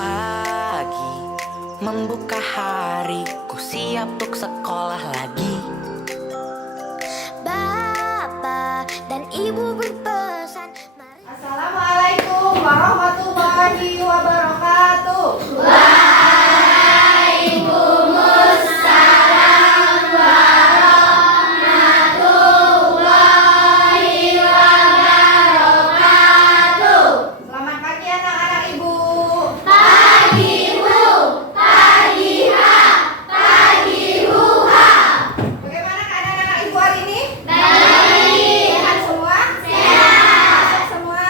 Pagi membuka hari, ku siap untuk sekolah lagi. Bapak dan Ibu berpesan. Assalamualaikum warahmatullahi wabarakatuh. Selamat pagi anak-anak Ibu. Bagaimana keadaan anak Ibu hari ini? Sehat semua? Sehat semua?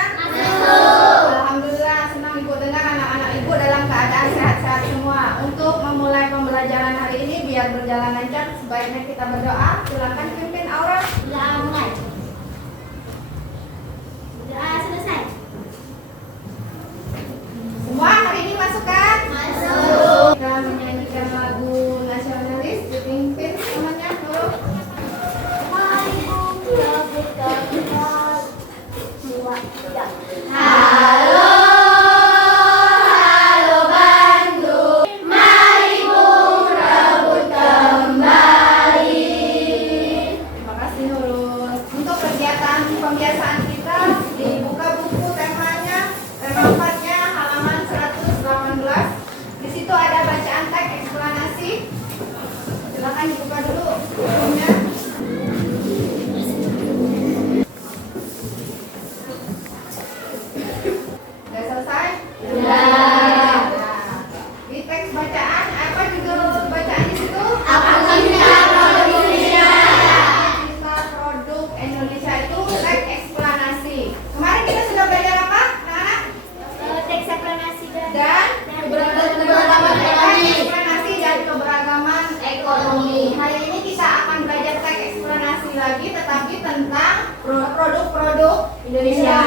Alhamdulillah, senang Ibu dengar anak-anak Ibu dalam keadaan sehat-sehat semua. Untuk memulai pembelajaran hari ini biar berjalan lancar, sebaiknya kita berdoa. Silakan pimpin Aura. Selesai. Semua hari ini masuk kan? Masuk. Kita menyanyikan lagu nasionalis, dipimpin temannya Nurul. Terima kasih Nurul. Untuk kegiatan pembiasaan kita dibuka buku temanya, tema 4-nya halaman 118. Di situ ada bacaan teks eksplanasi. Silakan dibuka dulu bukunya. Sudah selesai? Sudah. Di teks bacaan apa judul bacaan di situ? Cinta produk Indonesia itu teks eksplanasi. Kemarin kita sudah belajar apa, anak-anak? Teks eksplanasi Dan keberagaman ekonomi. Hari ini kita akan belajar teks eksplanasi lagi, tetapi tentang produk-produk Indonesia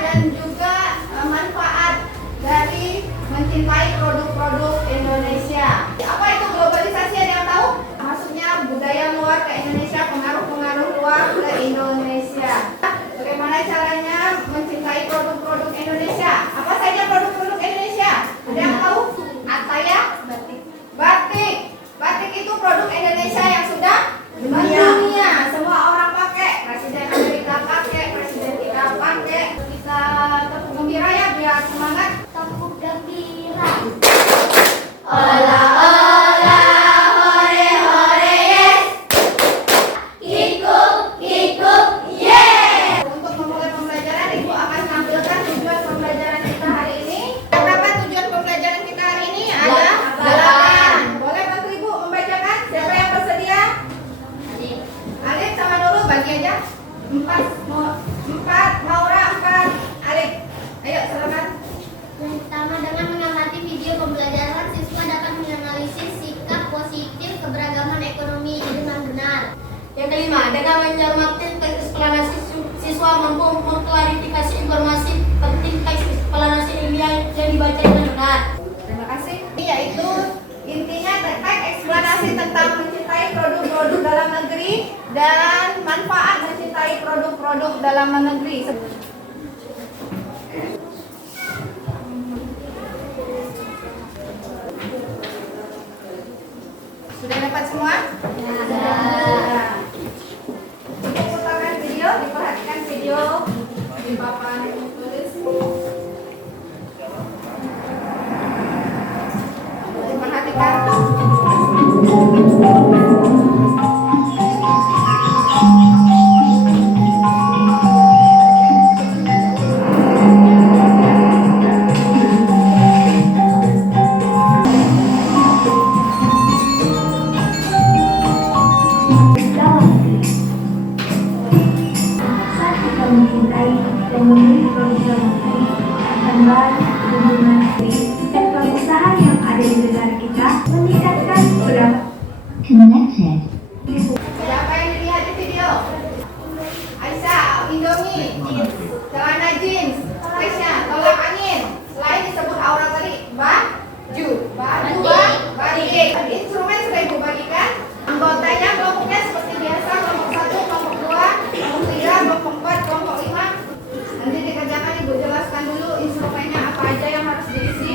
dan juga manfaat dari mencintai produk-produk Indonesia. Apa itu globalisasi, ada yang tahu? Maksudnya budaya luar ke Indonesia, pengaruh-pengaruh luar ke Indonesia. Bagaimana caranya mencintai produk-produk Indonesia? Apa saja produk-produk Indonesia? Ada yang tahu? Ataya? Batik. Batik itu produk Indonesia yang sudah mendunia. Semua orang pakai. Presiden Amerika pakai, presiden kita pakai. Kita tepuk gembira ya biar semangat. Tepuk gembira. Untuk memulai pembelajaran, Ibu akan tampilkan tujuan pembelajaran kita hari ini. Berapa tujuan pembelajaran kita hari ini? Ada 8. Boleh bantu Ibu membacakan? Siapa yang bersedia? Alif sama Nurul bagi aja. 4, Maura 4, Alif. Ayo silakan. Yang pertama, dengan mengamati video pembelajaran, siswa dapat menganalisis sikap positif keberagaman ekonomi dengan benar. Yang kelima, dengan mencermati teks eksplanasi, siswa mampu mengklarifikasi informasi penting teks eksplanasi ilmiah yang dibaca dengan benar. Terima kasih. Yaitu intinya teks eksplanasi tentang mencintai produk-produk dalam negeri dan manfaat mencintai produk-produk dalam negeri. Sudah dapat semua? Sudah. Untuk putarkan video, diperhatikan video di papan tulis. Diperhatikan. Saat kita mencintai dan memilih produk negeri akan banyak hubungan dan pengusaha yang ada di negara kita meningkatkan beberapa connected. Siapa yang dilihat di video? Aisyah, Indomie, celana jeans, Aisyah, tolak angin. Selain disebut aura tadi, baju, batik. Instrumen sudah Ibu bagikan. Anggotanya kelompoknya seperti biasa, kelompok 1, kelompok 2, kelompok 3, kelompok 4, kelompok 5. Nanti dikerjakan Ibu jelaskan dulu instrumennya apa aja yang harus diisi.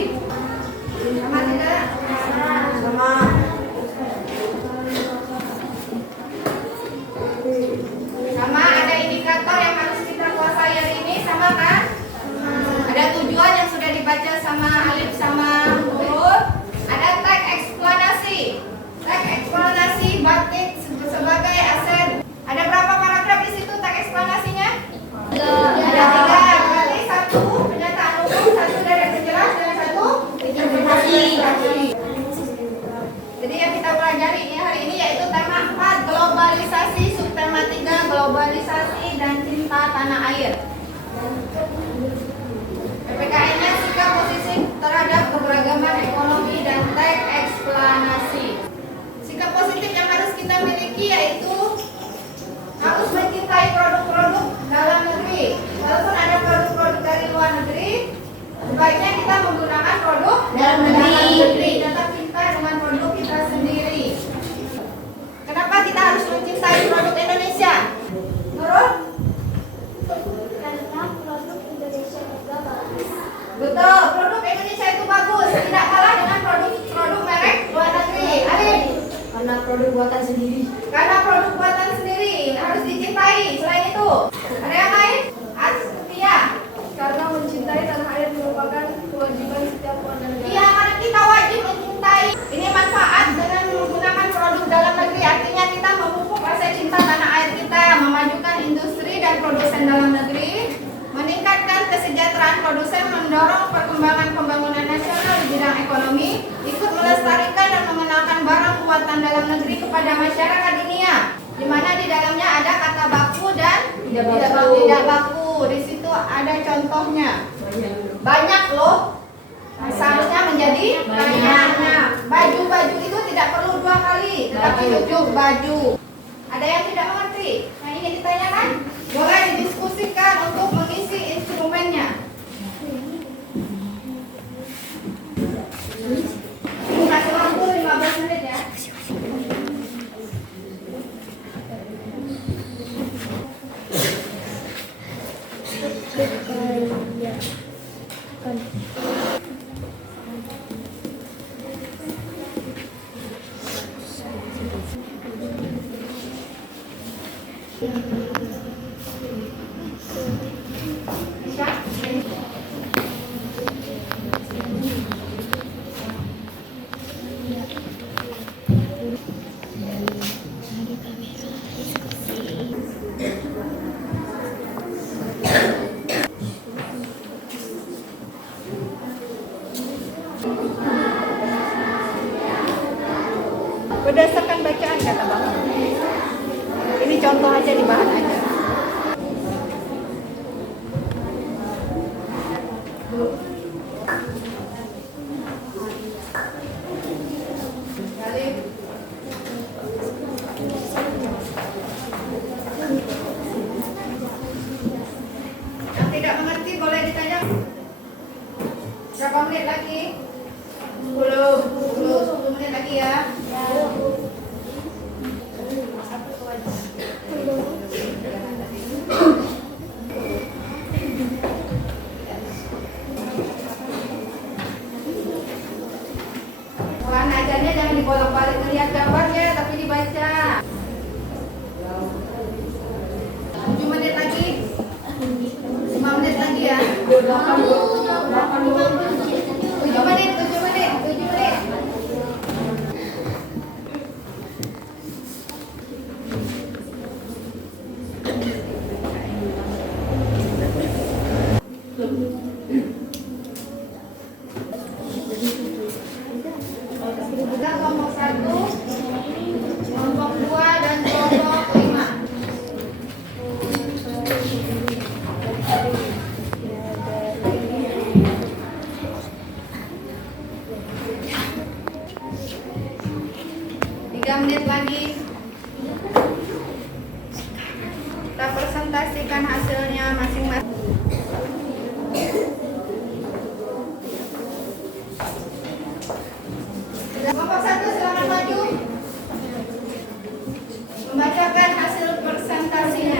tidak kalah dengan produk-produk merek luar negeri. Alif. Karena produk buatan sendiri. Karena produk buatan sendiri harus dicintai. Selain itu, ada yang lain? Astia. Karena mencintai tanah air merupakan kewajiban setiap warga negara. Iya, karena kita wajib mencintai. Ini manfaat dengan menggunakan produk dalam negeri. Artinya kita memupuk rasa cinta tanah air kita, memajukan industri dan produsen dalam negeri, meningkatkan kesejahteraan produsen, mendorong perkembangan pembangunan nasional di bidang ekonomi, ikut melestarikan dan mengenalkan barang buatan dalam negeri kepada masyarakat dunia, di mana di dalamnya ada kata baku dan tidak baku. Di situ ada contohnya. Banyak loh. Seharusnya menjadi banyak. Baju-baju itu tidak perlu 2 kali, tetapi cukup baju. Ada yang tidak mengerti? Yang ingin ditanyakan? Boleh didiskusikan untuk mengisi instrumennya. Kasih waktu 15 menit ya. Berdasarkan bacaan kata Bapak. Ini contoh aja di bahan aja. Yang tidak mengerti boleh ditanya. Berapa menit lagi? 10 menit lagi ya. Bahan ajarnya jangan dibolak-balik melihat gambarnya, tapi dibaca. 7 menit lagi. 5 menit lagi ya. 7 menit. Kelompok 1, kelompok 2, dan kelompok 5. Tiga menit lagi. Kita presentasikan hasilnya masing-masing. Kelompok 1 silakan maju. Membacakan hasil presentasinya.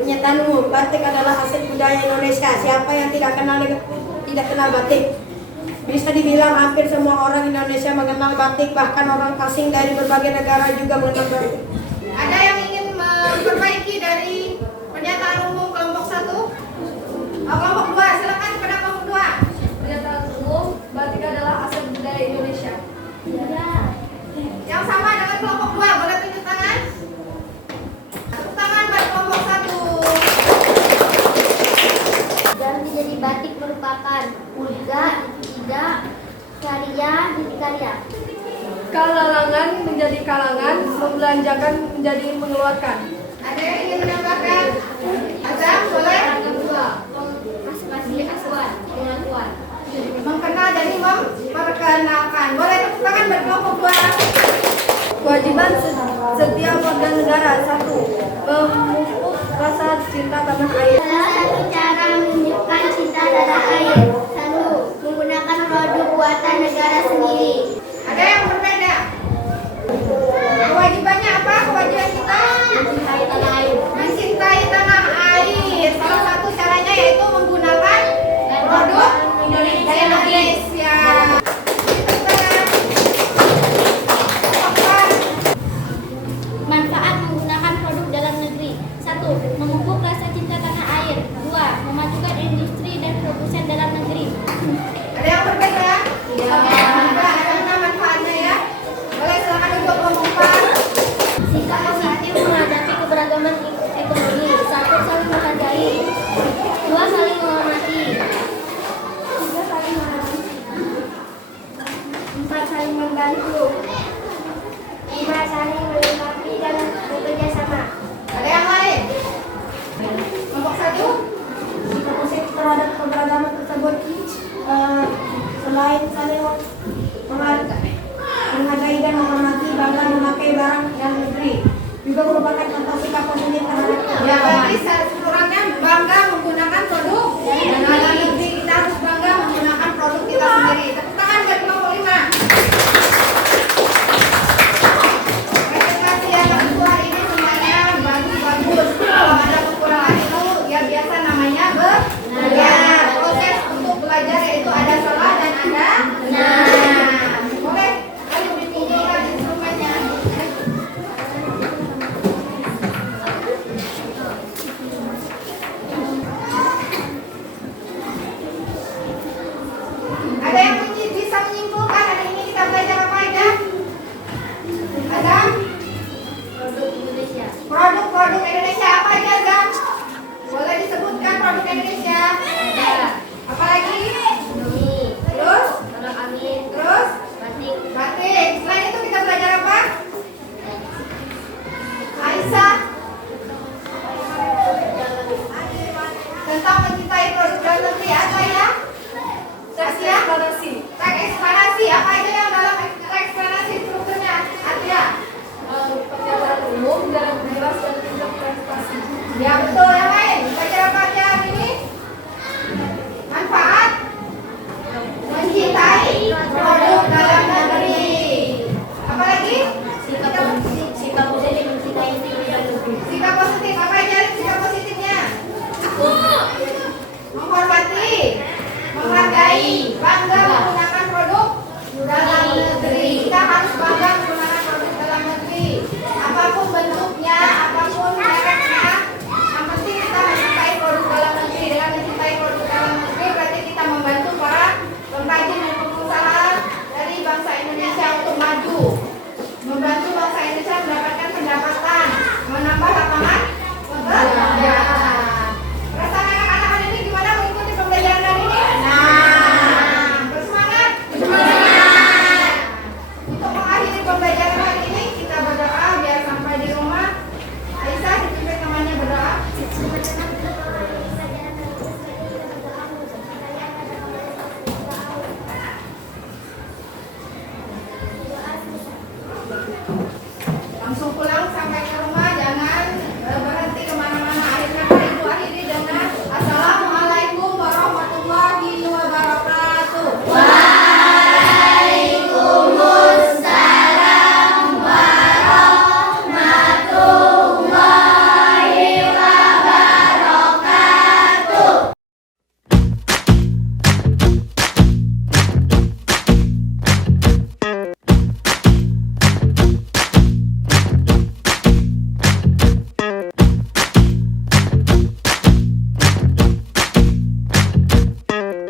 Pernyataan umum, batik adalah hasil budaya Indonesia. Siapa yang tidak kenal batik? Bisa dibilang hampir semua orang Indonesia mengenal batik, bahkan orang asing dari berbagai negara juga mengenal batik. Ada yang ingin memperbaiki dari pernyataan umum kelompok 1? Kelompok 2, silakan kepada kelompok 2. Pernyataan umum, batik adalah aset budaya Indonesia. Yang sama dengan kelompok 2, boleh tunjuk tangan? Tepuk tangan buat kelompok 1. Dan menjadi batik merupakan urga, tidak, karya, karya. Kalangan menjadi kalangan, membelanjakan menjadi mengeluarkan. Ada yang ingin menambahkan? Azam, boleh? Masih asuhan, pengakuan. Mengenal jadi memperkenalkan. Boleh tepuk tangan buat kelompok 2. Kewajiban setiap warga negara. 1. Memupuk rasa cinta tanah air. Salah satu cara menunjukkan cinta tanah air. 1. Menggunakan produk buatan negara sendiri. Ada yang berbeda? Kewajibannya apa? Kewajiban kita? Mencintai tanah air. Mencintai tanah air. Salah satu caranya yaitu menggunakan produk Indonesia. yang berbeda? Tidak. Ada manfaatnya ya. Boleh silakan untuk kelompok 4. Sikap positif menghadapi keberagaman ekonomi. 1. Saling menghargai. 2. Saling menghormati. 3. Saling menghormati. 4. Saling membantu. 5. Saling melengkapi dan bekerja sama. Ada yang lain? Kelompok 1. Sikap positif terhadap keberagaman tersebut selain saling menghargai dan menghormati, bangga memakai barang yang negeri juga merupakan contoh sikap positif terhadap Ya, berarti